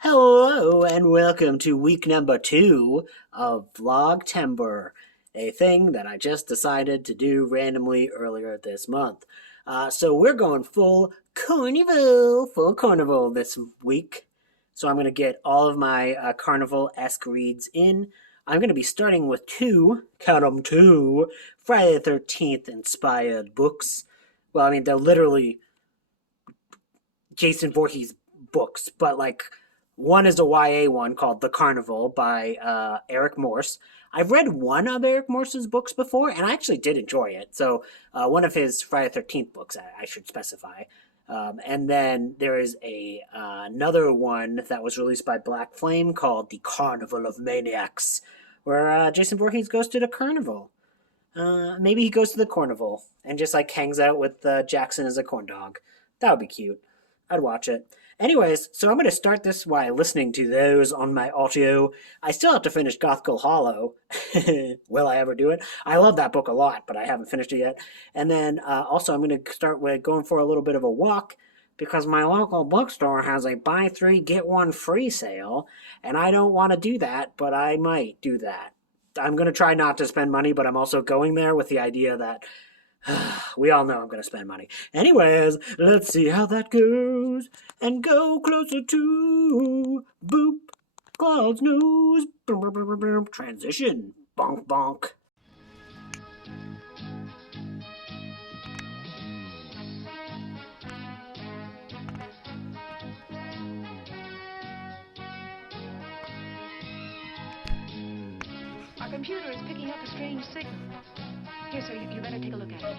Hello and welcome to week number 2 of Vlogtember, a thing that I just decided to do randomly earlier this month. So we're going full carnival this week. So I'm going to get all of my carnival-esque reads in. I'm going to be starting with count 'em, two Friday the 13th inspired books. Well, I mean, they're literally Jason Voorhees books, but like one is a YA one called The Carnival by Eric Morse. I've read one of Eric Morse's books before, and I actually did enjoy it. So one of his Friday the 13th books, I should specify. And then there is another one that was released by Black Flame called The Carnival of Maniacs, where Jason Voorhees goes to the carnival. Maybe he goes to the carnival and just like hangs out with Jackson as a corn dog. That would be cute. I'd watch it. Anyways, so I'm going to start this while listening to those on my audio. I still have to finish Gothgirl Hollow. Will I ever do it? I love that book a lot, but I haven't finished it yet. And then also I'm going to start with going for a little bit of a walk because my local bookstore has a buy three, get one free sale. And I don't want to do that, but I might do that. I'm going to try not to spend money, but I'm also going there with the idea that we all know I'm going to spend money. Anyways, let's see how that goes and go closer to boop Cloud's news. Transition. Bonk bonk. Our computer is picking up a strange signal. Here, sir, you better take a look at it.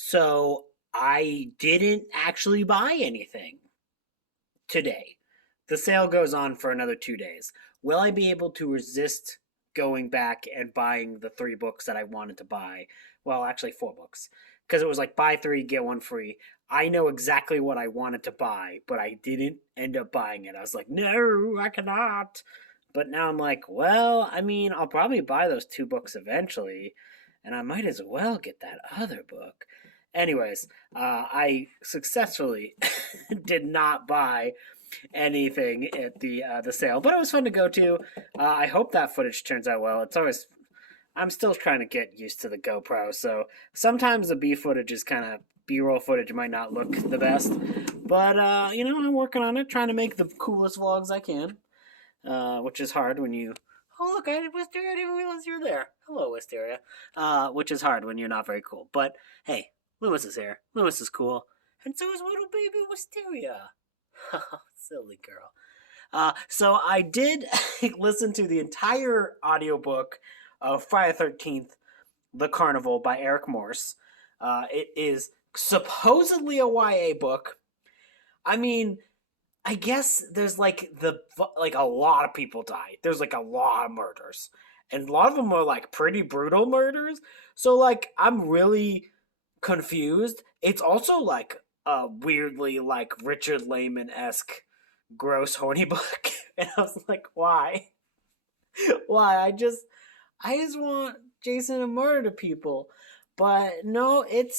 So I didn't actually buy anything today. The sale goes on for another 2 days. Will I be able to resist going back and buying the 3 books that I wanted to buy? Well, actually, 4 books. Because it was like buy 3, get 1 free. I know exactly what I wanted to buy, but I didn't end up buying it. I was like, no, I cannot. But now I'm like, well, I mean, I'll probably buy those 2 books eventually, and I might as well get that other book. Anyways, I successfully did not buy anything at the sale, but it was fun to go to. I hope that footage turns out well. It's always I'm still trying to get used to the GoPro, so sometimes the B footage is kind of B-roll footage might not look the best, but I'm working on it, trying to make the coolest vlogs I can, which is hard when you. Oh look, Wisteria, I didn't realize you were there. Hello, Wisteria. Which is hard when you're not very cool, but hey, Lewis is here. Lewis is cool, and so is little baby Wisteria. Silly girl. So I did listen to the entire audiobook of Friday the 13th, The Carnival by Eric Morse. It is supposedly a YA book. I mean, I guess there's like a lot of people die. There's like a lot of murders. And a lot of them are like pretty brutal murders. So like I'm really confused. It's also like weirdly like Richard Lehman-esque gross, horny book. And I was like, why? Why? I just want Jason to murder people. But no, it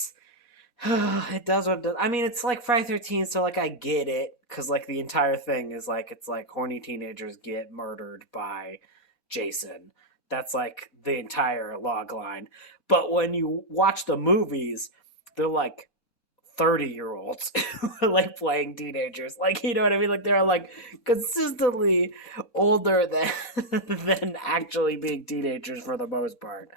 does what it does. I mean, it's like Friday 13, so like I get it, because like the entire thing is like it's like horny teenagers get murdered by Jason. That's like the entire log line. But when you watch the movies, they're like 30-year-olds like playing teenagers. Like, you know what I mean? Like they're like consistently older than than actually being teenagers for the most part.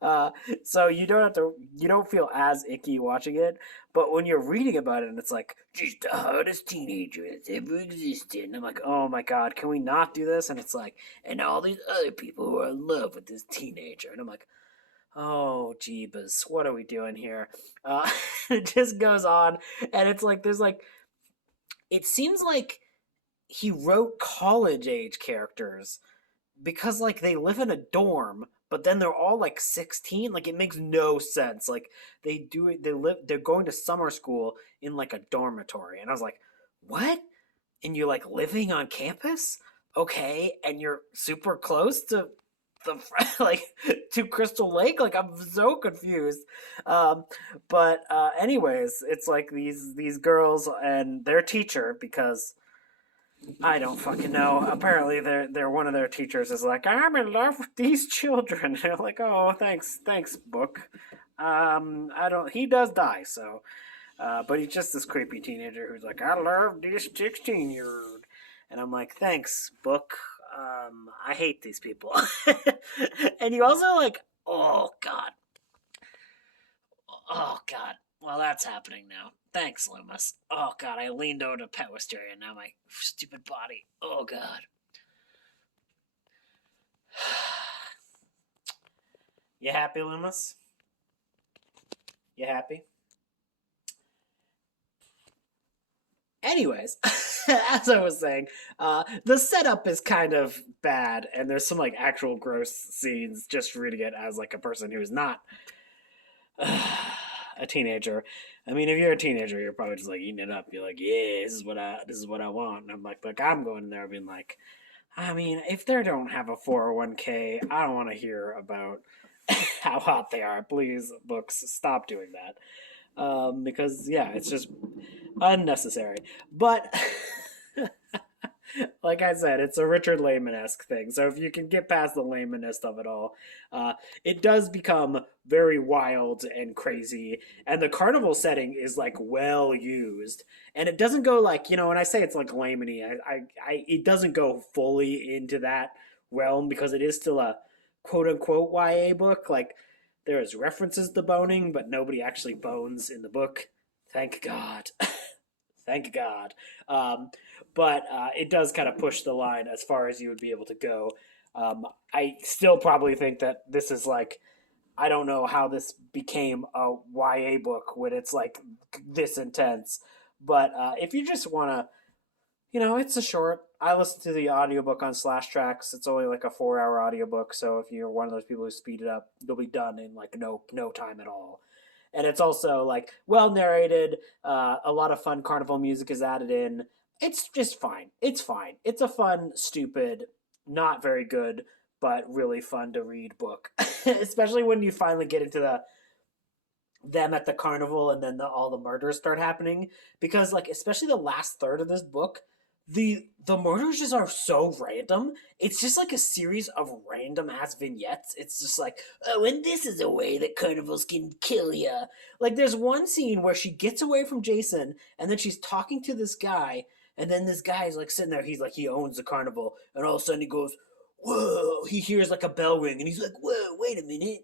Uh, so you don't feel as icky watching it, but when you're reading about it and it's like, she's the hottest teenager that's ever existed. And I'm like, oh my god, can we not do this? And it's like, and all these other people who are in love with this teenager. And I'm like, oh, jeebus, what are we doing here? It just goes on, and it's like, there's like, it seems like he wrote college age characters because, like, they live in a dorm, but then they're all like 16. Like, it makes no sense. Like, they're going to summer school in like a dormitory. And I was like, what? And you're like living on campus? Okay. And you're super close to the like to Crystal Lake. Like, I'm so confused. Um, but anyways, it's like these girls and their teacher, because I don't fucking know. Apparently, they're one of their teachers is like, I'm in love with these children. They're like, oh, thanks, book. I don't. He does die, so. But he's just this creepy teenager who's like, I love this 16-year-old, and I'm like, thanks, book. I hate these people. And you also like, oh god. Well, that's happening now. Thanks, Loomis. Oh god, I leaned over to pet Wisteria, and now my stupid body. Oh god. You happy, Loomis? You happy? Anyways, as I was saying, the setup is kind of bad, and there's some like actual gross scenes just reading it as like a person who's not a teenager. I mean, if you're a teenager, you're probably just like eating it up. You're like, yeah, this is what I want. And I'm like, look, I'm going there being like, I mean, if they don't have a 401k, I don't want to hear about how hot they are. Please, books, stop doing that. Because yeah, it's just unnecessary. But like I said, it's a Richard Lehman-esque thing. So if you can get past the Lehman-est of it all, it does become very wild and crazy. And the carnival setting is like well used, and it doesn't go like, you know, when I say it's like Lehman-y, it doesn't go fully into that realm because it is still a quote unquote YA book. Like, there's references to boning, but nobody actually bones in the book. Thank God. Thank God. But it does kind of push the line as far as you would be able to go. I still probably think that this is like, I don't know how this became a YA book when it's like this intense. But if you just want to, you know, it's a short. I listened to the audiobook on Slash Tracks. It's only like a 4-hour audiobook, so if you're one of those people who speed it up, you'll be done in like no time at all. And it's also like well narrated. A lot of fun carnival music is added in. It's just fine. It's fine. It's a fun, stupid, not very good, but really fun to read book. Especially when you finally get into them at the carnival and then all the murders start happening, because like especially the last third of this book, the murders just are so random. It's just like a series of random ass vignettes. It's just like, oh, and this is a way that carnivals can kill ya. Like, there's one scene where she gets away from Jason, and then she's talking to this guy, and then this guy is like sitting there. He's like, he owns the carnival, and all of a sudden he goes, whoa. He hears like a bell ring, and he's like, whoa, wait a minute,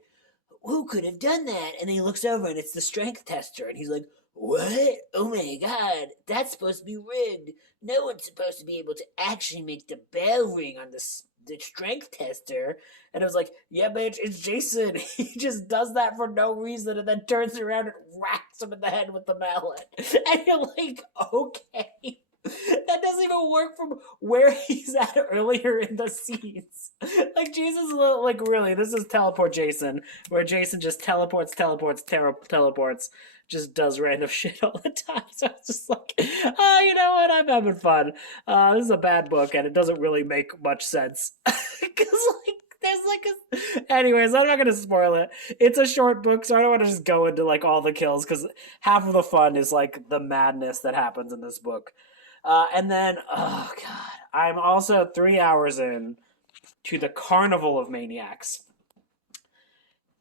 who could have done that? And then he looks over, and it's the strength tester, and he's like, what? Oh my god, that's supposed to be rigged. No one's supposed to be able to actually make the bell ring on the strength tester. And I was like, yeah, bitch, it's Jason. He just does that for no reason and then turns around and whacks him in the head with the mallet. And you're like, okay. That doesn't even work from where he's at earlier in the scenes. Like Jesus, like really, this is teleport Jason, where Jason just teleports, just does random shit all the time. So it's just like, oh, you know what? I'm having fun. This is a bad book, and it doesn't really make much sense because like there's like a. Anyways, I'm not gonna spoil it. It's a short book, so I don't want to just go into like all the kills because half of the fun is like the madness that happens in this book. And then, oh god, I'm also 3 hours in to the Carnival of Maniacs.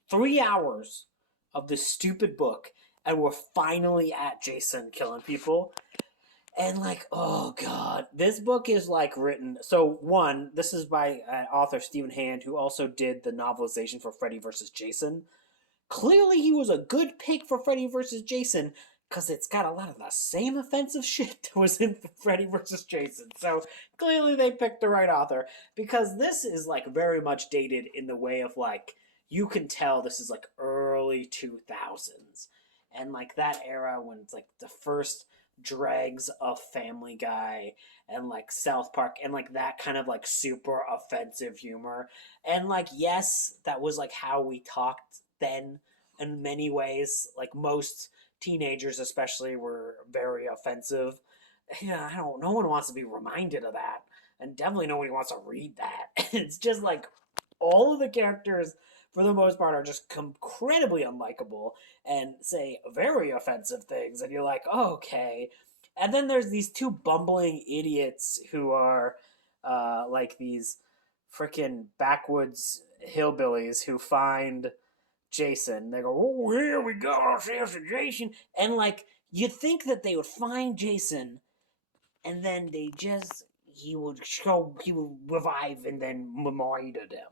3 hours of this stupid book, and we're finally at Jason killing people. And like, oh god, this book is like written. So one, this is by author Stephen Hand, who also did the novelization for Freddy vs. Jason. Clearly, he was a good pick for Freddy vs. Jason because it's got a lot of the same offensive shit that was in Freddy vs. Jason. So clearly, they picked the right author because this is like very much dated in the way of like you can tell this is like early 2000s and like that era when it's like the first dregs of Family Guy and like South Park and like that kind of like super offensive humor. And like, yes, that was like how we talked then in many ways. Like most teenagers, especially, were very offensive. Yeah, I don't. No one wants to be reminded of that, and definitely nobody wants to read that. It's just like all of the characters, for the most part, are just incredibly unlikable and say very offensive things, and you're like, oh, okay. And then there's these two bumbling idiots who are like these freaking backwoods hillbillies who find Jason. They go, oh, here we got ourselves a Jason. And like, you'd think that they would find Jason and then he would revive and then murder them.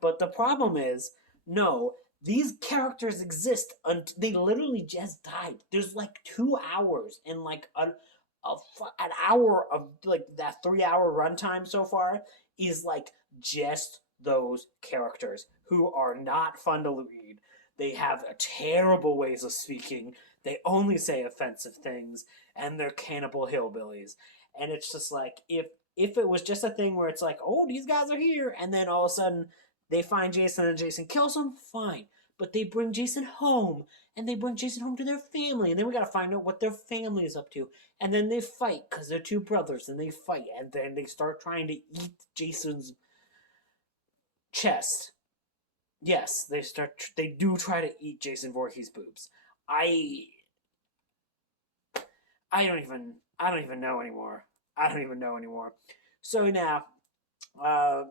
But the problem is, no, these characters exist. They literally just died. There's like 2 hours and like an hour of like that 3 hour runtime so far is like just those characters who are not fun to read. They have terrible ways of speaking. They only say offensive things, and they're cannibal hillbillies. And it's just like if it was just a thing where it's like, oh, these guys are here, and then all of a sudden they find Jason and Jason kills them, fine. But they bring Jason home, and they bring Jason home to their family, and then we gotta find out what their family is up to. And then they fight because they're two brothers, and they fight, and then they start trying to eat Jason's chest. Yes, they do try to eat Jason Voorhees' boobs. I I don't even know anymore. I don't even know anymore. So now, uh,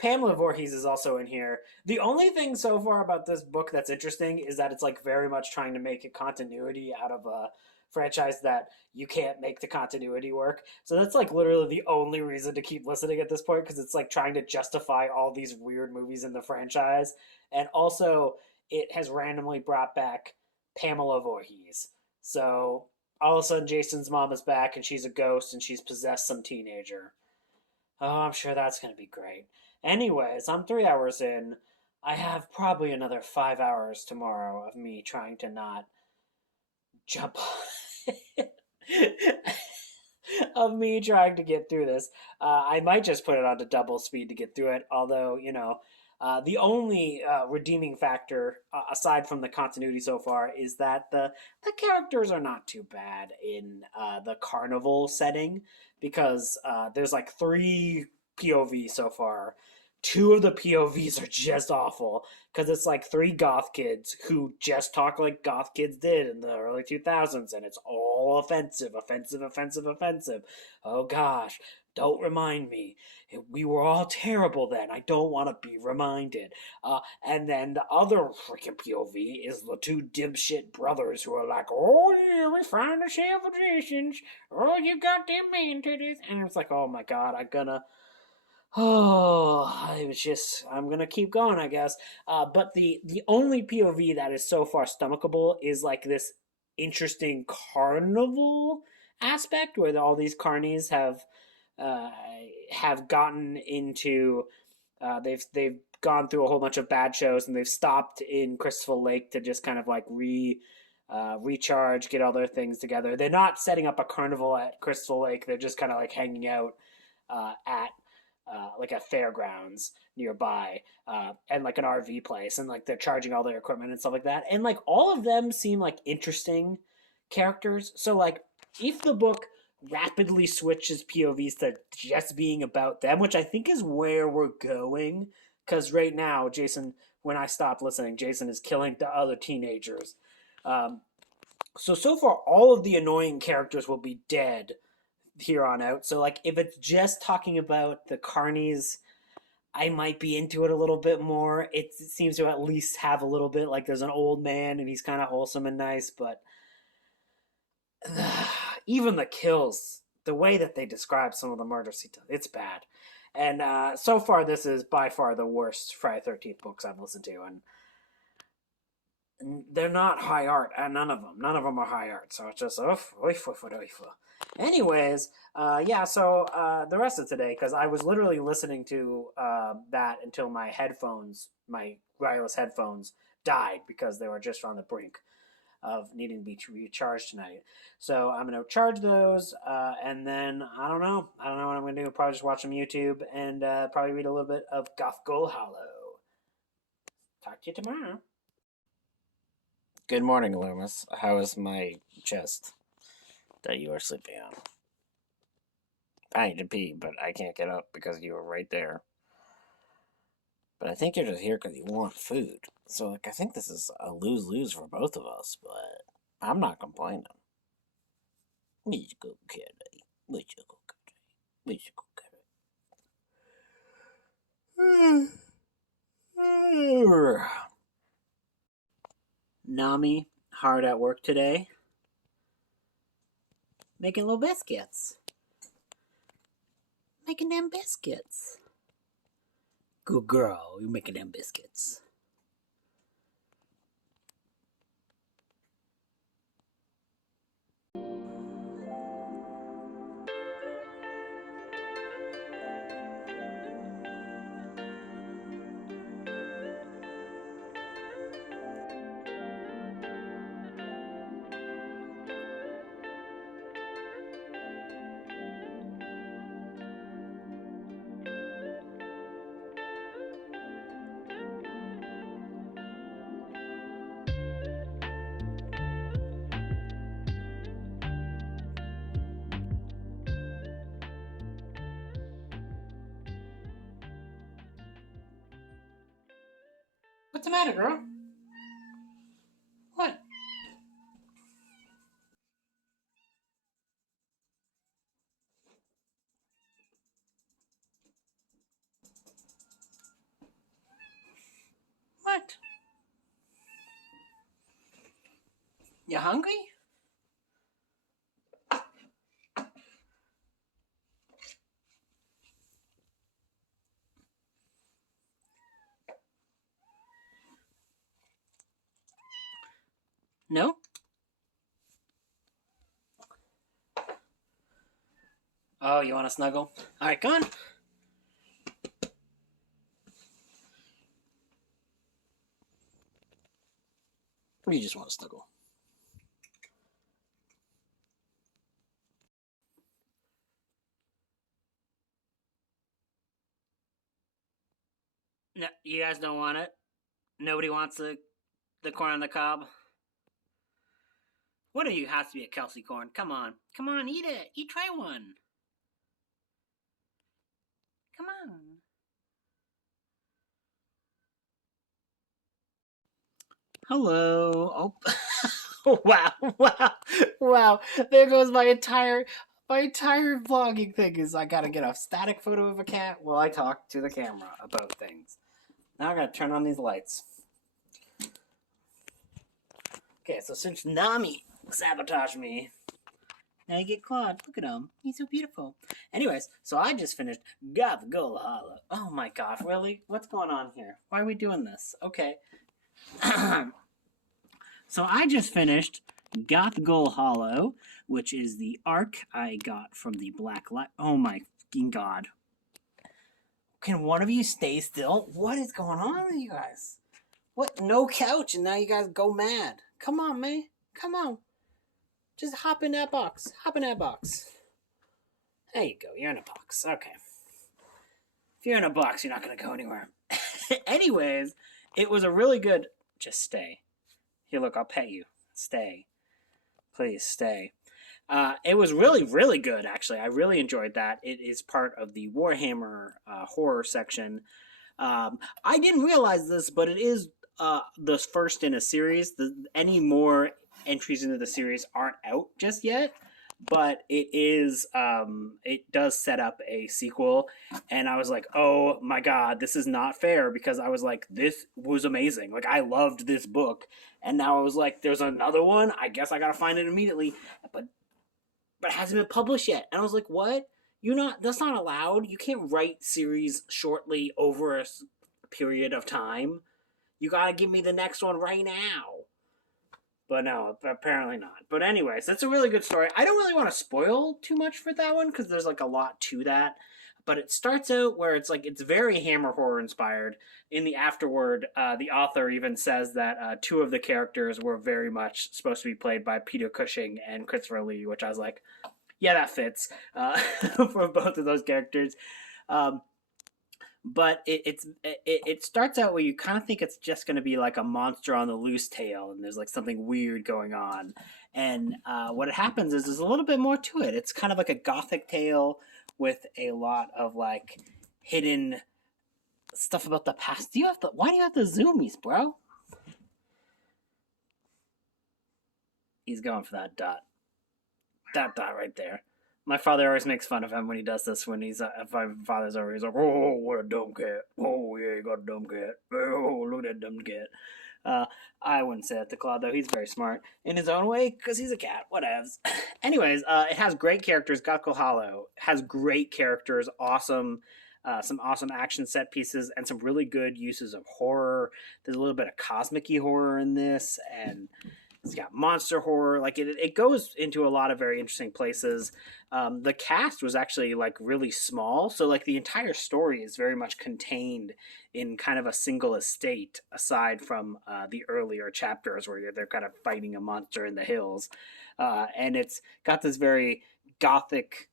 Pamela Voorhees is also in here. The only thing so far about this book that's interesting is that it's like very much trying to make a continuity out of a franchise that you can't make the continuity work. So that's like literally the only reason to keep listening at this point because it's like trying to justify all these weird movies in the franchise. And also, it has randomly brought back Pamela Voorhees. So all of a sudden, Jason's mom is back and she's a ghost and she's possessed some teenager. Oh, I'm sure that's going to be great. Anyways, I'm 3 hours in. I have probably another 5 hours tomorrow of me trying to not jump of me trying to get through this. I might just put it on to double speed to get through it, although, the only redeeming factor, aside from the continuity so far, is that the characters are not too bad in the carnival setting because there's like 3 POVs so far. 2 of the POVs are just awful because it's like 3 goth kids who just talk like goth kids did in the early 2000s, and it's all offensive, offensive, offensive, offensive. Oh gosh, don't remind me. We were all terrible then. I don't want to be reminded. And then the other freaking POV is the 2 dipshit brothers who are like, oh yeah, we found the civilizations. Oh, you goddamn man titties. And it's like, oh my god, I'm gonna keep going, I guess. But the only POV that is so far stomachable is like this interesting carnival aspect where all these carnies uh, have gotten into. They've gone through a whole bunch of bad shows and they've stopped in Crystal Lake to just kind of like recharge, get all their things together. They're not setting up a carnival at Crystal Lake. They're just kind of like hanging out at like a fairgrounds nearby, and like an RV place, and like they're charging all their equipment and stuff like that. And like all of them seem like interesting characters. So like if the book rapidly switches POVs to just being about them, which I think is where we're going, because right now Jason, when I stopped listening, Jason is killing the other teenagers. So far, all of the annoying characters will be dead here on out. So like if it's just talking about the carnies, I might be into it a little bit more. It seems to at least have a little bit like there's an old man and he's kind of wholesome and nice, but even the kills, the way that they describe some of the murder scenes, it's bad. And so far, this is by far the worst Friday 13th books I've listened to, and they're not high art. None of them are high art. So it's just oof. Anyways, yeah. So the rest of today, because I was literally listening to that until my wireless headphones, died because they were just on the brink of needing to be recharged tonight. So I'm gonna charge those, and then I don't know what I'm gonna do. Probably just watch some YouTube and probably read a little bit of Goth Gull Hollow. Talk to you tomorrow. Good morning, Loomis. How is my chest that you are sleeping on? I need to pee, but I can't get up because you were right there. But I think you're just here because you want food. So, like, I think this is a lose-lose for both of us, but I'm not complaining. Let's go, kitty. Let's go, kitty. Let's go, kitty. Nami, hard at work today. Making little biscuits. Making them biscuits. Good girl, you're making them biscuits. What's the matter, girl? What? What? You hungry? No? Oh, you want to snuggle? All right, come on. Or you just want to snuggle? No, you guys don't want it? Nobody wants the corn on the cob? One of you has to be a Kelsey corn. Come on. Come on, eat it. Try one. Come on. Hello. Oh. Wow. There goes my entire vlogging thing. Is I gotta get a static photo of a cat while I talk to the camera about things. Now I gotta turn on these lights. Okay, so since Nami sabotaged me, now you get Claude. Look at him. He's so beautiful. Anyways, so I just finished Goth Gull Hollow. Oh my god, really? What's going on here? Why are we doing this? Okay. So I just finished Goth Gull Hollow, which is the arc I got from the Black Light. Oh my fucking god. Can one of you stay still? What is going on with you guys? What? No couch and now you guys go mad. Come on, man. Come on. Just hop in that box. Hop in that box. There you go. You're in a box. Okay. If you're in a box, you're not going to go anywhere. Anyways, it was a really good... Just stay. Here, look, I'll pet you. Stay. Please, stay. It was really, really good, actually. I really enjoyed that. It is part of the Warhammer horror section. I didn't realize this, but it is the first in a series. Any more entries into the series aren't out just yet, but it is. It does set up a sequel, and I was like, "Oh my god, this is not fair!" Because I was like, "This was amazing. Like, I loved this book." And now I was like, "There's another one. I guess I gotta find it immediately." But it hasn't been published yet. And I was like, "What? That's not allowed. You can't write series shortly over a period of time. You gotta give me the next one right now." But no, apparently not. But anyways, it's a really good story. I don't really want to spoil too much for that one because there's like a lot to that. But it starts out where it's like it's very Hammer horror inspired. In the afterword, the author even says that two of the characters were very much supposed to be played by Peter Cushing and Christopher Lee, which I was like, yeah, that fits for both of those characters. But it starts out where you kind of think it's just going to be like a monster on the loose tail, and there's like something weird going on. And what happens is there's a little bit more to it. It's kind of like a gothic tale with a lot of like hidden stuff about the past. Why do you have the zoomies, bro? He's going for that dot. That dot right there. My father always makes fun of him when he does this. When he's my father's over, he's like, "Oh, what a dumb cat! Oh, yeah, you got a dumb cat! Oh, look at that dumb cat!" I wouldn't say that to Claude though. He's very smart in his own way because he's a cat. Whatevs. Anyways, it has great characters. Gothic Hollow has great characters. Awesome. Some awesome action set pieces and some really good uses of horror. There's a little bit of cosmic-y horror in this, and it's got monster horror. Like it goes into a lot of very interesting places. The cast was actually like really small, so like the entire story is very much contained in kind of a single estate, aside from the earlier chapters where they're kind of fighting a monster in the hills, and it's got this very gothic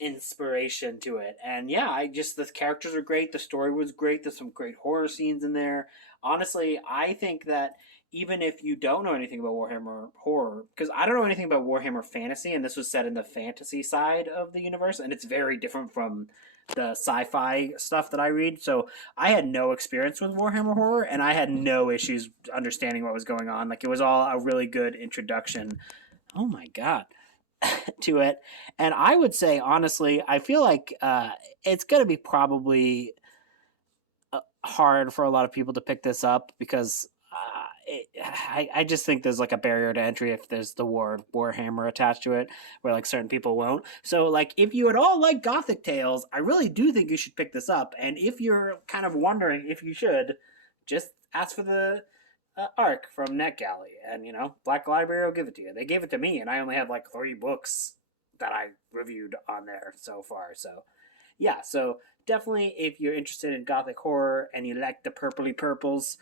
inspiration to it. And yeah, the characters are great, the story was great, there's some great horror scenes in there. Honestly, I think that even if you don't know anything about Warhammer horror, because I don't know anything about Warhammer fantasy, and this was set in the fantasy side of the universe, and it's very different from the sci-fi stuff that I read. So I had no experience with Warhammer horror, and I had no issues understanding what was going on. Like, it was all a really good introduction. Oh my god. To it. And I would say, honestly, I feel like it's going to be probably hard for a lot of people to pick this up because I just think there's like a barrier to entry if there's the word Warhammer attached to it, where like certain people won't. So like if you at all like Gothic tales, I really do think you should pick this up. And if you're kind of wondering if you should, just ask for the ARC from NetGalley, and Black Library will give it to you. They gave it to me, and I only have like 3 books that I reviewed on there so far. So yeah, so definitely if you're interested in Gothic horror and you like the purpley purples,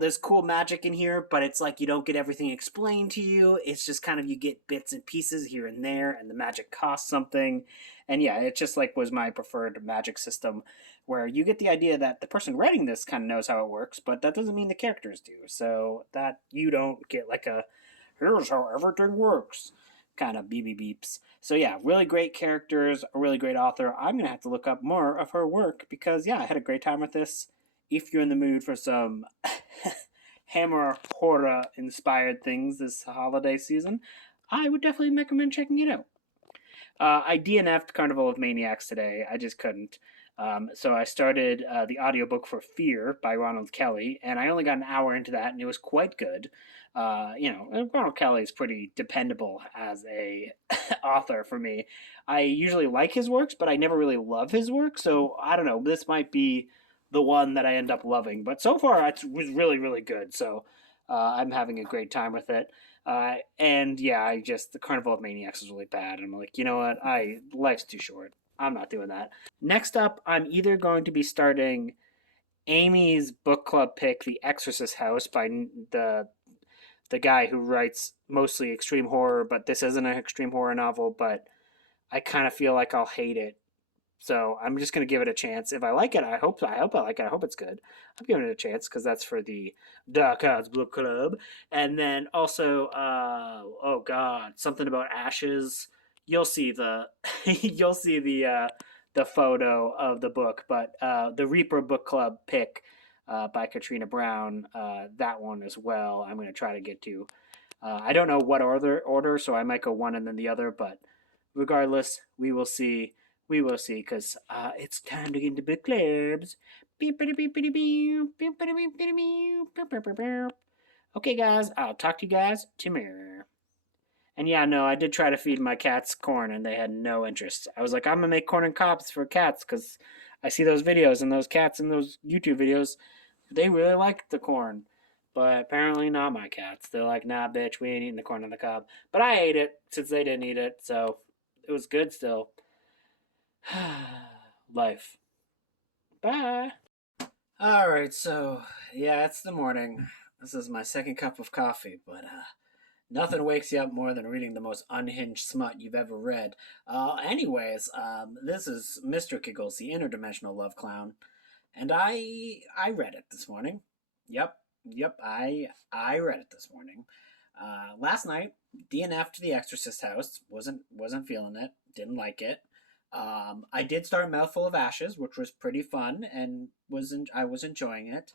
there's cool magic in here, but it's like you don't get everything explained to you. It's just kind of you get bits and pieces here and there, and the magic costs something. And yeah, it just like was my preferred magic system, where you get the idea that the person writing this kind of knows how it works, but that doesn't mean the characters do. So that you don't get like a here's how everything works kind of beeps. So yeah, really great characters, a really great author. I'm gonna have to look up more of her work because yeah, I had a great time with this. If you're in the mood for some Hammer horror inspired things this holiday season, I would definitely recommend checking it out. I DNF'd Carnival of Maniacs today. I just couldn't. So I started the audiobook for Fear by Ronald Kelly, and I only got an hour into that, and it was quite good. Ronald Kelly is pretty dependable as a author for me. I usually like his works, but I never really love his work, so I don't know. This might be the one that I end up loving. But so far, it was really, really good, so I'm having a great time with it. And yeah, the Carnival of Maniacs is really bad. And I'm like, you know what? Life's too short. I'm not doing that. Next up, I'm either going to be starting Amy's book club pick, The Exorcist House by the the guy who writes mostly extreme horror, but this isn't an extreme horror novel, but I kind of feel like I'll hate it. So I'm just gonna give it a chance. If I like it, I hope I like it. I hope it's good. I'm giving it a chance because that's for the Dark Arts Book Club. And then also, oh god, something about ashes. You'll see the you'll see the photo of the book, but the Reaper Book Club pick by Katrina Brown, that one as well. I'm gonna try to get to. I don't know what order, so I might go one and then the other, but regardless, we will see. We will see, because it's time to get into book clubs. Okay, guys, I'll talk to you guys tomorrow. And yeah, no, I did try to feed my cats corn, and they had no interest. I was like, I'm gonna make corn and cobs for cats, because I see those videos, and those cats in those YouTube videos, they really like the corn. But apparently not my cats. They're like, nah, bitch, we ain't eating the corn on the cob. But I ate it, since they didn't eat it, so it was good still. Life. Bye. Alright, so, yeah, it's the morning. This is my second cup of coffee, but, nothing wakes you up more than reading the most unhinged smut you've ever read. This is Mr. Giggles, the Interdimensional Love Clown, and I read it this morning. I read it this morning. Last night, DNF'd The Exorcist House. Wasn't feeling it. Didn't like it. I did start Mouthful of Ashes, which was pretty fun, and I was enjoying it.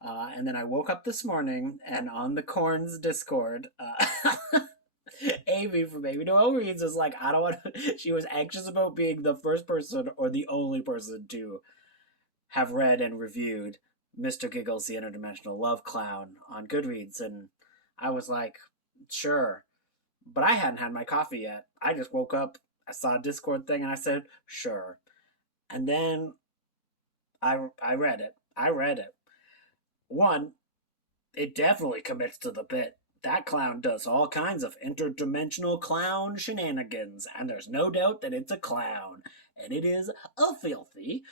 And then I woke up this morning, and on the Corns Discord, Amy from Amy Noel Reads is like, I don't want to. She was anxious about being the first person or the only person to have read and reviewed Mr. Giggles, the Interdimensional Love Clown on Goodreads, and I was like, sure. But I hadn't had my coffee yet. I just woke up, I saw a Discord thing, and I said, sure. And then I read it. I read it. One, it definitely commits to the bit. That clown does all kinds of interdimensional clown shenanigans, and there's no doubt that it's a clown. And it is a filthy.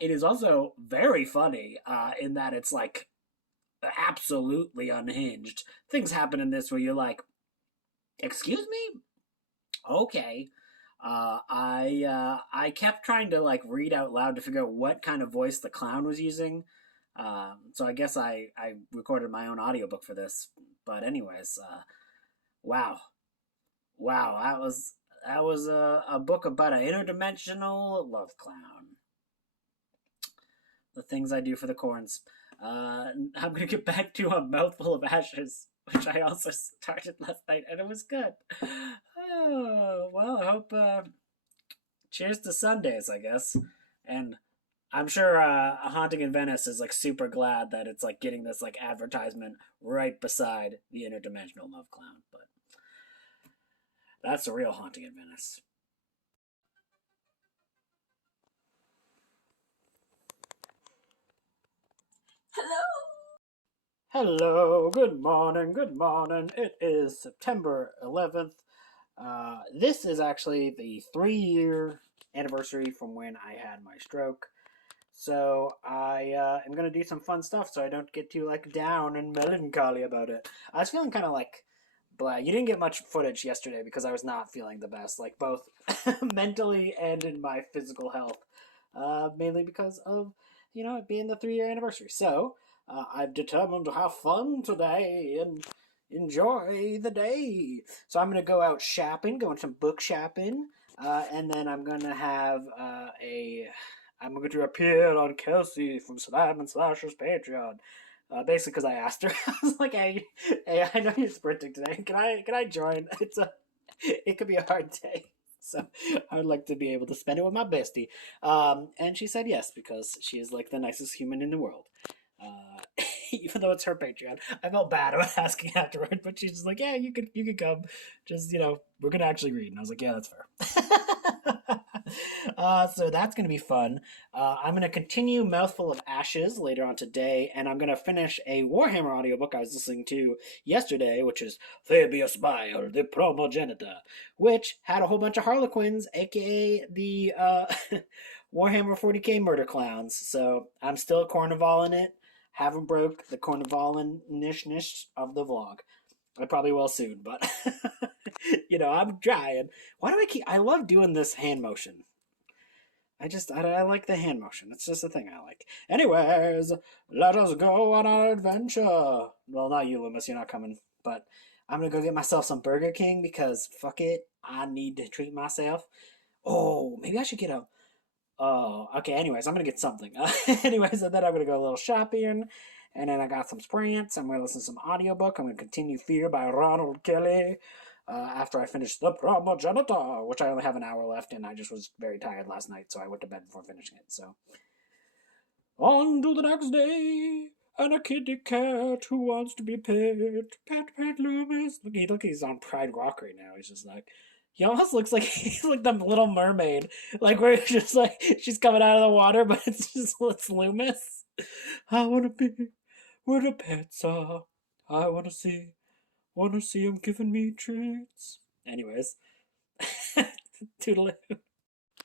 It is also very funny in that it's like absolutely unhinged. Things happen in this where you're like, excuse me? Okay. I kept trying to like read out loud to figure out what kind of voice the clown was using. So I guess I recorded my own audiobook for this. But anyways, wow, that was a book about an interdimensional love clown. The things I do for the corns. I'm gonna get back to A Mouthful of Ashes, which I also started last night, and it was good. Oh, well, I hope. Cheers to Sundays, I guess. And I'm sure A Haunting in Venice is like super glad that it's like getting this like advertisement right beside the Interdimensional Love Clown, but that's a real Haunting in Venice. Hello, good morning, good morning. It is September 11th. This is actually the 3-year anniversary from when I had my stroke. So I am gonna do some fun stuff so I don't get too like down and melancholy about it. I was feeling kind of like, but you didn't get much footage yesterday because I was not feeling the best, like both mentally and in my physical health, mainly because of it being the 3-year anniversary. So I've determined to have fun today and enjoy the day. So I'm gonna go out shopping, going some book shopping, and then I'm gonna have I'm going to appear on Kelsey from Slam and Slasher's Patreon. Basically, because I asked her, I was like, "Hey, I know you're sprinting today. Can I join? It could be a hard day, so I would like to be able to spend it with my bestie." And she said yes because she is like the nicest human in the world. Even though it's her Patreon, I felt bad about asking afterward, but she's just like, "Yeah, you could come. Just we're gonna actually read." And I was like, "Yeah, that's fair." So that's going to be fun. I'm going to continue Mouthful of Ashes later on today, and I'm going to finish a Warhammer audiobook I was listening to yesterday, which is Fabius Bile, the Promogenitor, which had a whole bunch of Harlequins, aka the Warhammer 40k murder clowns. So I'm still Cornival in it. Haven't broke the Cornivalan-nishness of the vlog. I probably will soon, but you know, I'm trying. Why do I keep? I love doing this hand motion. I like the hand motion. It's just a thing I like. Anyways, let us go on our adventure. Well, not you, Loomis. You're not coming. But I'm gonna go get myself some Burger King because fuck it, I need to treat myself. Oh, maybe I should get a. Oh, okay. Anyways, I'm gonna get something. Anyways, and then I'm gonna go a little shopping, and then I got some sprints. I'm gonna listen to some audiobook. I'm gonna continue Fear by Ronald Kelly. After I finish The Primogenitor, which I only have an hour left, and I just was very tired last night, so I went to bed before finishing it. So on to the next day, and a kitty cat who wants to be pet. Pet Loomis. Look, he's on Pride Rock right now. He's just like, he almost looks like he's like the Little Mermaid, like where it's just like she's coming out of the water, but it's Loomis. I wanna be where the pets are. I wanna see them giving me treats. Anyways, toodaloo.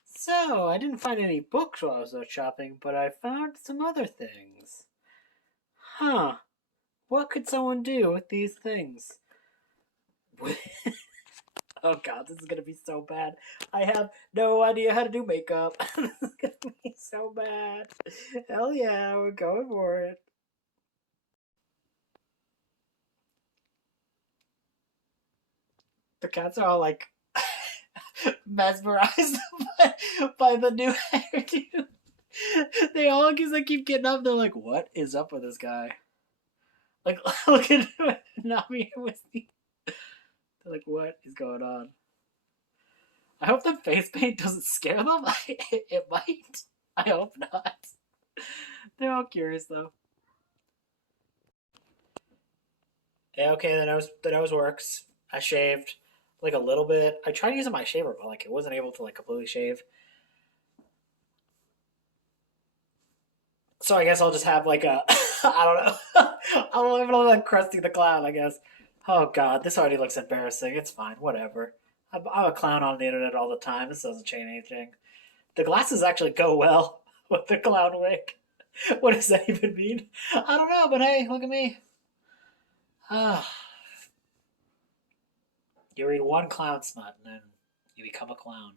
So, I didn't find any books while I was out shopping, but I found some other things. Huh. What could someone do with these things? Oh god, this is gonna be so bad. I have no idea how to do makeup. This is gonna be so bad. Hell yeah, we're going for it. The cats are all like mesmerized by the new hairdo. They all keep getting up. They're like, "What is up with this guy?" Like, look at Nami with me. They're like, "What is going on?" I hope the face paint doesn't scare them. It might. I hope not. They're all curious though. Yeah, okay, the nose works. I shaved like a little bit. I tried using my shaver, but like it wasn't able to like completely shave. So I guess I'll just have like a I don't know. I'll have it like Krusty the Clown, I guess. Oh god, this already looks embarrassing. It's fine, whatever. I'm a clown on the internet all the time. This doesn't change anything. The glasses actually go well with the clown wig. What does that even mean? I don't know, but hey, look at me. Ah, you read one clown smut and then you become a clown.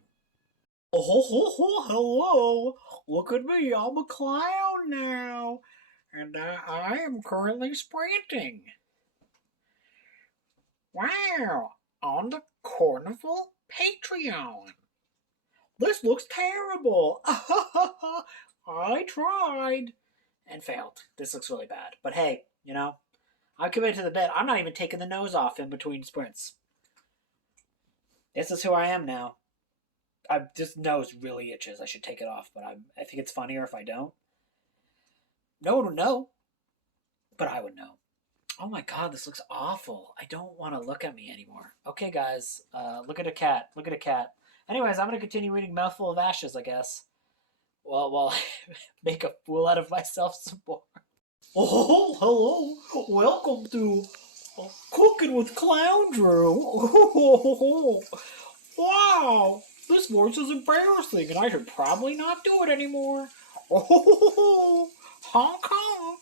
Oh, ho, ho, ho, hello. Look at me. I'm a clown now. And I am currently sprinting. Wow. On the Cornival Patreon. This looks terrible. I tried and failed. This looks really bad. But hey, you know, I'm committed to the bit. I'm not even taking the nose off in between sprints. This is who I am now. This nose really itches. I should take it off, but I think it's funnier if I don't. No one would know, but I would know. Oh my god, this looks awful. I don't want to look at me anymore. Okay, guys, look at a cat. Look at a cat. Anyways, I'm gonna continue reading Mouthful of Ashes, I guess. Well, I make a fool out of myself some more. Oh, hello. Welcome to Cooking with Clown Drew. Wow, this voice is embarrassing, and I should probably not do it anymore. Oh, honk honk.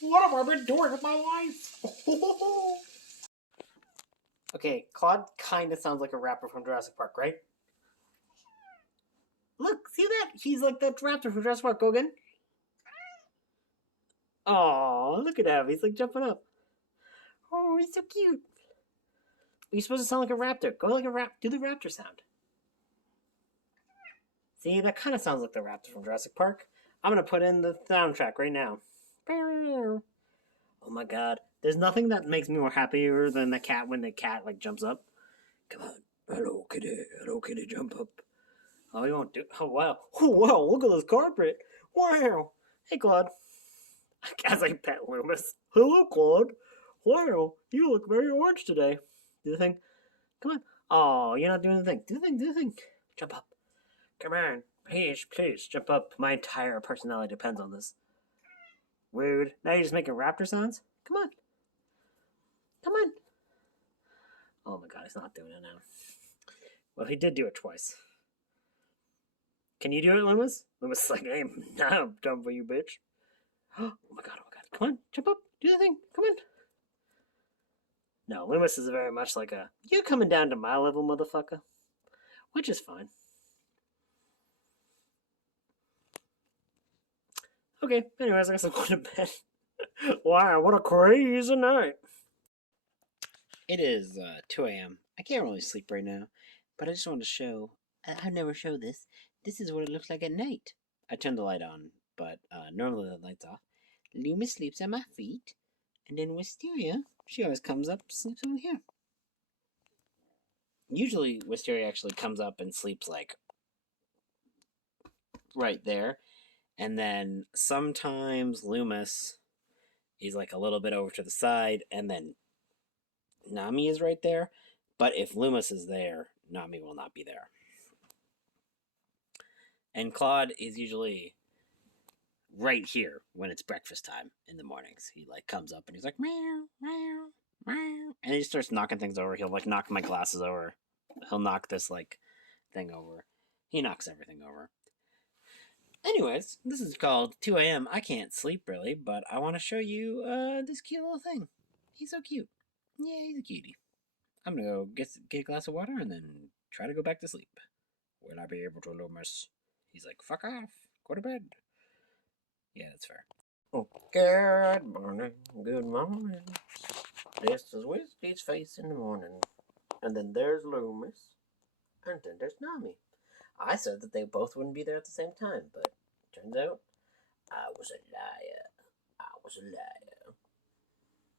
What have I been doing with my life? Okay, Claude kind of sounds like a rapper from Jurassic Park, right? Look, see that? He's like that raptor from Jurassic Park. Go again. Oh, look at him. He's like jumping up. Oh, he's so cute. You're supposed to sound like a raptor. Go like a rap. Do the raptor sound. See, that kind of sounds like the raptor from Jurassic Park. I'm gonna put in the soundtrack right now. Oh my god. There's nothing that makes me more happier than the cat when the cat like jumps up. Come on. Hello kitty, jump up. Oh, he won't do. Oh wow. Oh wow, look at this carpet. Wow. Hey Claude. As I pet Loomis. Hello Claude. Wow, you look very orange today. Do the thing. Come on. Oh, you're not doing the thing. Do the thing, do the thing. Jump up. Come on. Please, jump up. My entire personality depends on this. Rude. Now you're just making raptor sounds? Come on. Come on. Oh my god, he's not doing it now. Well, he did do it twice. Can you do it, Loomis? Loomis is like, I'm dumb for you, bitch. Oh my god, oh my god. Come on, jump up. Do the thing. Come on. No, Loomis is very much like a, you coming down to my level, motherfucker. Which is fine. Okay, anyways, I guess I'm going to bed. Wow, what a crazy night. It is 2 a.m. I can't really sleep right now, but I just wanted to show. I've never showed this. This is what it looks like at night. I turned the light on, but normally the light's off. Luma sleeps at my feet, and then Wisteria, she always comes up, sleeps over here. Usually, Wisteria actually comes up and sleeps like right there, and then sometimes Loomis is like a little bit over to the side, and then Nami is right there. But if Loomis is there, Nami will not be there. And Claude is usually right here when it's breakfast time in the mornings. He like comes up and he's like meow meow meow, and he starts knocking things over. He'll like knock my glasses over. He'll knock this like thing over. He knocks everything over. Anyways, this is called 2 a.m. I can't sleep really, but I want to show you this cute little thing. He's so cute. Yeah, he's a cutie. I'm gonna go get a glass of water and then try to go back to sleep. Will I be able to, Loomis? He's like, fuck off. Go to bed. Yeah, that's fair. Oh, good morning. Good morning. This is Whiskey's face in the morning. And then there's Loomis. And then there's Nami. I said that they both wouldn't be there at the same time, but turns out I was a liar. I was a liar.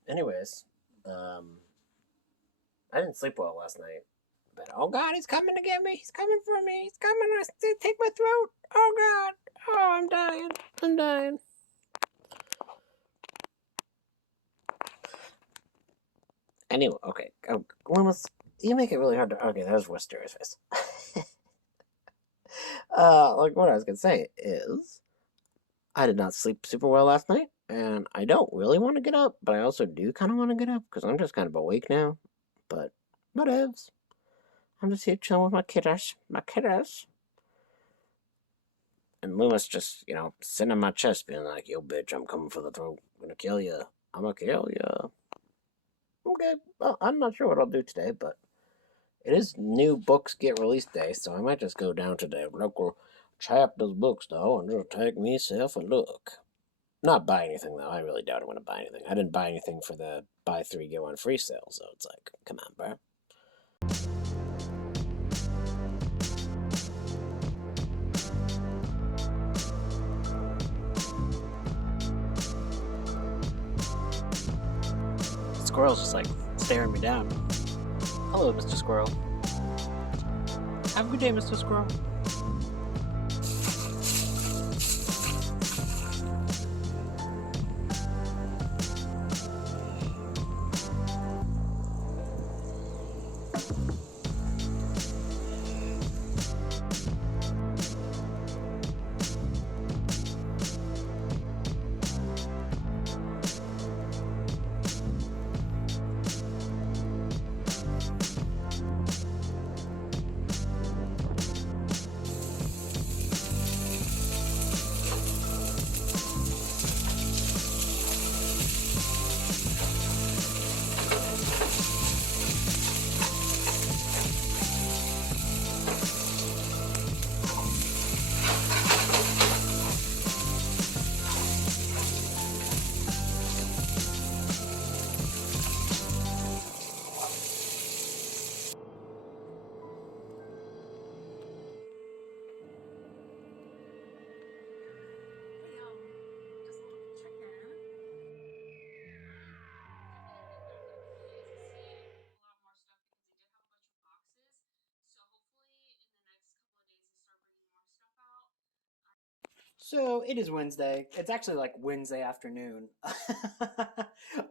Anyways, I didn't sleep well last night. But oh god, he's coming to get me. He's coming for me. He's coming to take my throat. Oh god. Oh, I'm dying. I'm dying. Anyway, okay. Oh, Loomis, you make it really hard to. Okay, there's Wisteria's face. Like what I was gonna say is, I did not sleep super well last night, and I don't really want to get up, but I also do kind of want to get up because I'm just kind of awake now. But whatevs. I'm just here chilling with my kiddos. My kiddos. And Loomis just, sitting on my chest being like, yo, bitch, I'm coming for the throat. I'm gonna kill you. I'm gonna kill you. Okay, well, I'm not sure what I'll do today, but it is new books get released day, so I might just go down to the local chapter's bookstore and just take myself a look. Not buy anything, though. I really doubt I'm gonna buy anything. I didn't buy anything for the buy three, get one free sale, so it's like, come on, bro. The squirrel's just like staring me down. Hello, Mr. Squirrel. Have a good day, Mr. Squirrel. So it is Wednesday. It's actually like Wednesday afternoon.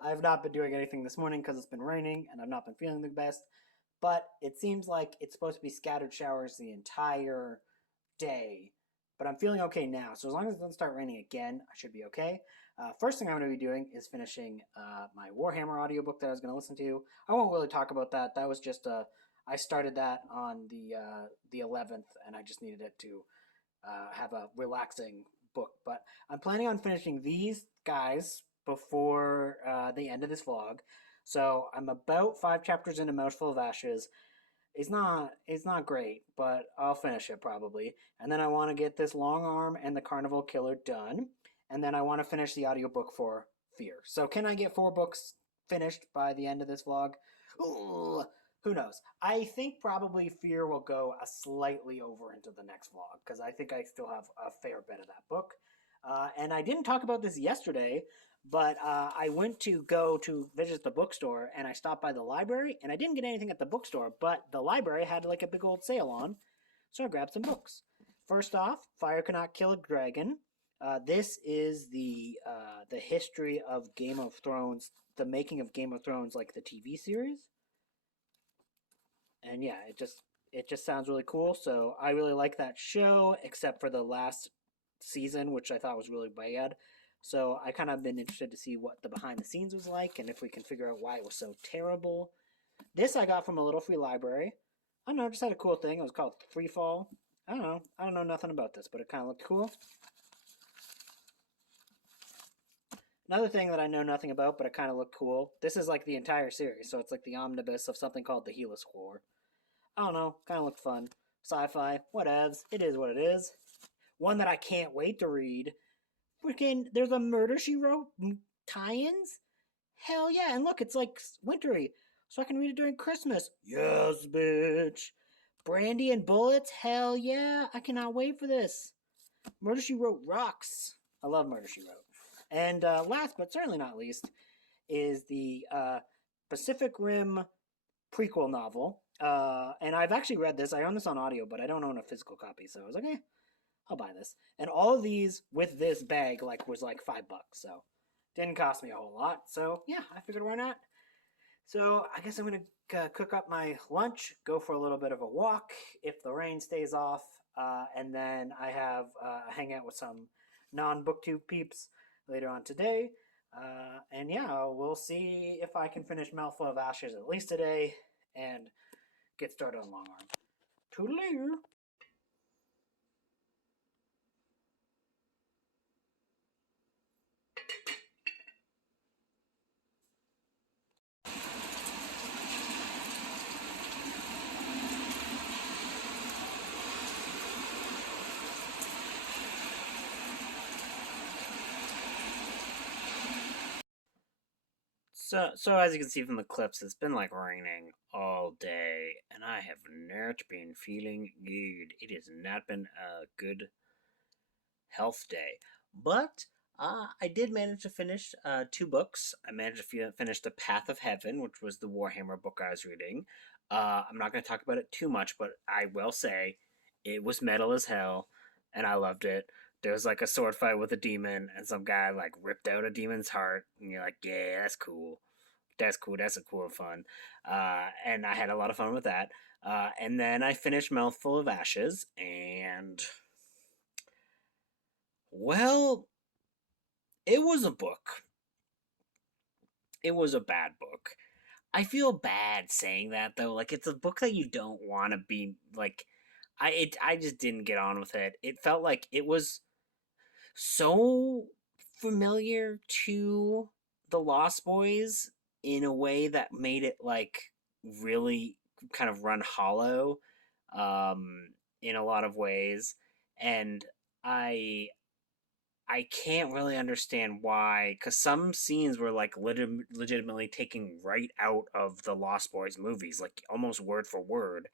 I've not been doing anything this morning because it's been raining and I've not been feeling the best. But it seems like it's supposed to be scattered showers the entire day. But I'm feeling okay now. So as long as it doesn't start raining again, I should be okay. First thing I'm going to be doing is finishing my Warhammer audiobook that I was going to listen to. I won't really talk about that. That was just I started that on the 11th, and I just needed it to have a relaxing book. But I'm planning on finishing these guys before the end of this vlog. So I'm about 5 chapters into Mouthful of Ashes. It's not great, but I'll finish it probably. And then I want to get this Long Arm and the Carnival Killer done. And then I want to finish the audiobook for Fear. So can I get 4 books finished by the end of this vlog? Ooh, who knows? I think probably Fear will go a slightly over into the next vlog because I think I still have a fair bit of that book. And I didn't talk about this yesterday, but I went to go to visit the bookstore and I stopped by the library and I didn't get anything at the bookstore, but the library had like a big old sale on, so I grabbed some books. First off, Fire Cannot Kill a Dragon. This is the history of Game of Thrones, the making of Game of Thrones, like the TV series. And yeah, it just sounds really cool. So I really like that show, except for the last season, which I thought was really bad. So I kind of been interested to see what the behind the scenes was like, and if we can figure out why it was so terrible. This I got from a little free library. I don't know, just had a cool thing. It was called Freefall. I don't know. I don't know nothing about this, but it kind of looked cool. Another thing that I know nothing about, but it kind of looked cool. This is like the entire series, so it's like the omnibus of something called the Helix War. I don't know, kind of looked fun. Sci-fi, whatevs. It is what it is. One that I can't wait to read. Freaking, there's a Murder She Wrote tie-ins. Hell yeah! And look, it's like wintry, so I can read it during Christmas. Yes, bitch. Brandy and Bullets. Hell yeah! I cannot wait for this. Murder She Wrote rocks. I love Murder She Wrote. And last but certainly not least is the Pacific Rim prequel novel. And I've actually read this. I own this on audio, but I don't own a physical copy. So I was like, I'll buy this. And all of these with this bag was like $5. So didn't cost me a whole lot. So yeah, I figured why not. So I guess I'm gonna cook up my lunch, go for a little bit of a walk if the rain stays off, and then I have hang out with some non-booktube peeps later on today. And yeah, we'll see if I can finish Mouthful of Ashes at least today and get started on Long Arm. Toodaloo! So as you can see from the clips, it's been like raining all day, and I have not been feeling good. It has not been a good health day, but I did manage to finish 2 books. I managed to finish The Path of Heaven, which was the Warhammer book I was reading. I'm not going to talk about it too much, but I will say it was metal as hell, and I loved it. There was like a sword fight with a demon, and some guy like ripped out a demon's heart, and you're like, yeah, that's cool. That's cool. That's a cool fun. And I had a lot of fun with that. And then I finished Mouthful of Ashes, and well, it was a book. It was a bad book. I feel bad saying that though. Like it's a book that you don't want to be like. I just didn't get on with it. It felt like it was so familiar to the Lost Boys in a way that made it like really kind of run hollow in a lot of ways, and I I can't really understand why, because some scenes were like legitimately taken right out of the Lost Boys movies, like almost word for word,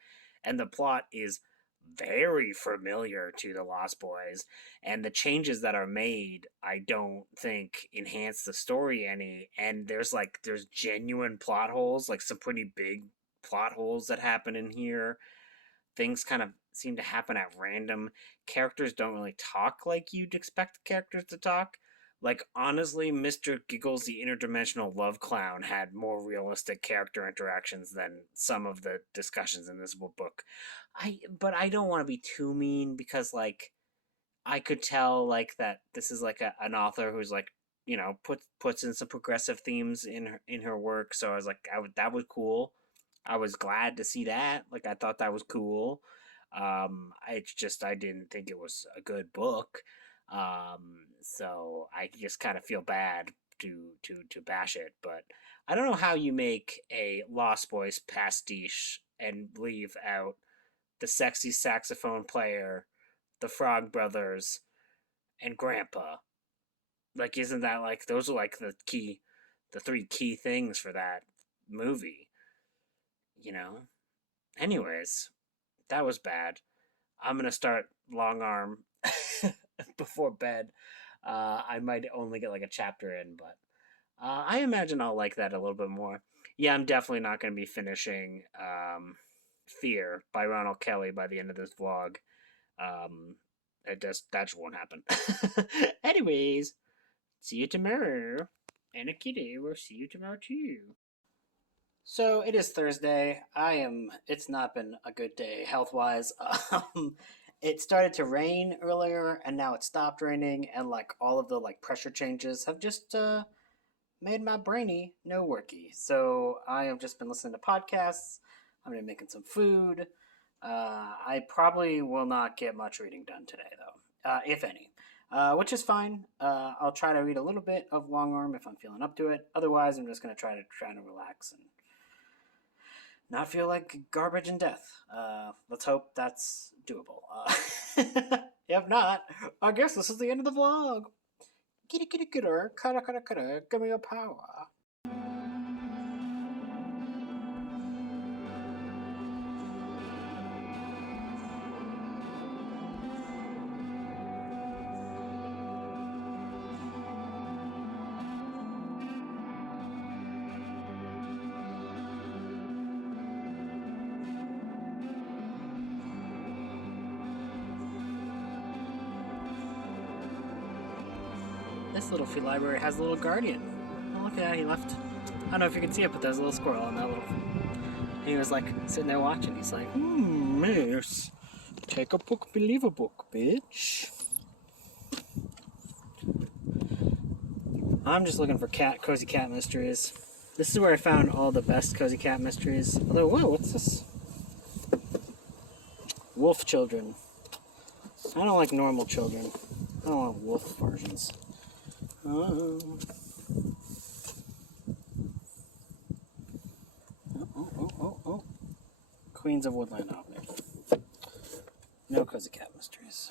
and the plot is very familiar to the Lost Boys, and the changes that are made, I don't think enhance the story any. And there's genuine plot holes, like some pretty big plot holes that happen in here. Things kind of seem to happen at random. Characters don't really talk like you'd expect characters to talk. Like, honestly, Mr. Giggles the Interdimensional Love Clown had more realistic character interactions than some of the discussions in this book. But I don't want to be too mean because, like, I could tell, like, that this is, like, an author who's, like, puts in some progressive themes in her work. So I was like, that was cool. I was glad to see that. Like, I thought that was cool. It's just I didn't think it was a good book. So I just kind of feel bad to bash it, but I don't know how you make a Lost Boys pastiche and leave out the sexy saxophone player, the Frog Brothers, and Grandpa. Like, isn't that like those are like the three key things for that movie? You know. Anyways, that was bad. I'm gonna start long arm before bed. I might only get like a chapter in, but I imagine I'll like that a little bit more. Yeah, I'm definitely not going to be finishing Fear by Ronald Kelly by the end of this vlog. That just won't happen. Anyways, see you tomorrow. And a kitty will see you tomorrow too. So it is Thursday. It's not been a good day health wise. It started to rain earlier, and now it stopped raining, and like all of the like pressure changes have just made my brainy no worky. So I have just been listening to podcasts. I'm gonna be making some food. I probably will not get much reading done today, though, if any, which is fine. I'll try to read a little bit of Long Arm if I'm feeling up to it. Otherwise, I'm just gonna try to relax and not feel like garbage and death. Let's hope that's doable. If not, I guess this is the end of the vlog. Kitty kitty kitter, cutter, give me your power. This little free library has a little guardian. Oh, look at that, he left. I don't know if you can see it, but there's a little squirrel on that little. And he was like sitting there watching. He's like, miss, take a book, believe a book, bitch. I'm just looking for cozy cat mysteries. This is where I found all the best cozy cat mysteries. Although, whoa, what's this? Wolf children. I don't like normal children. I don't want wolf versions. Oh. Queens of Woodland. Oh, no cozy cat mysteries.